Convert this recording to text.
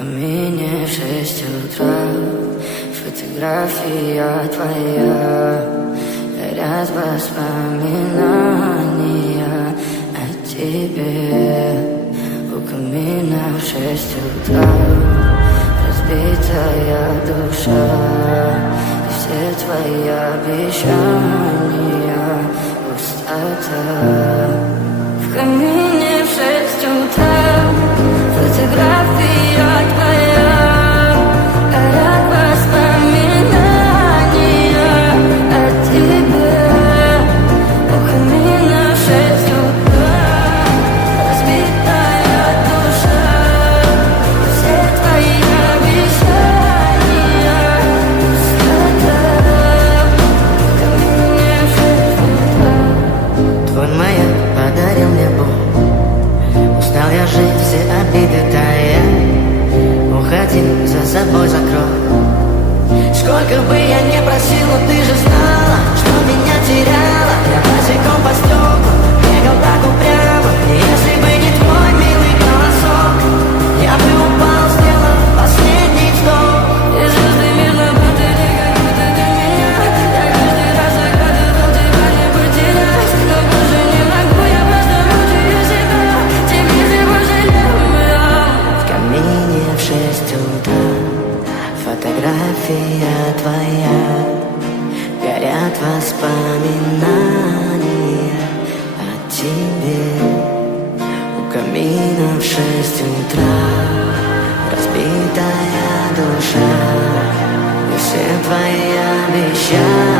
камине в 6 утра, фотография твоя, горят воспоминания о тебе. У камина в 6 утра, разбитая душа, и все твои обещания пустота. В камине в 6 утра, фотография твоя, горят воспоминания о тебе. У камина в 6 утра, разбитая душа, все твои обещания пустота. В камине в 6 утра. Твой маяк подарил мне боль. Устал я жить, все обиды тая. Уходи, за собой закрой. Сколько бы я не просил, но ты же знала, что меня теряла. Я босиком по стеклам бегал так упрямо. И если бы не твой милый голосок, я бы упал, сделал последний вздох. И звезды мирно будили, как будто ты меня. Я каждый раз загадывал тебя не потерять, но больше не могу, я просто мучаю себя. Тебе же пожалел. В камине в 6 утра, фотография твоя, горят воспоминания о тебе. У камина в 6 утра, разбитая душа, и все твои обещания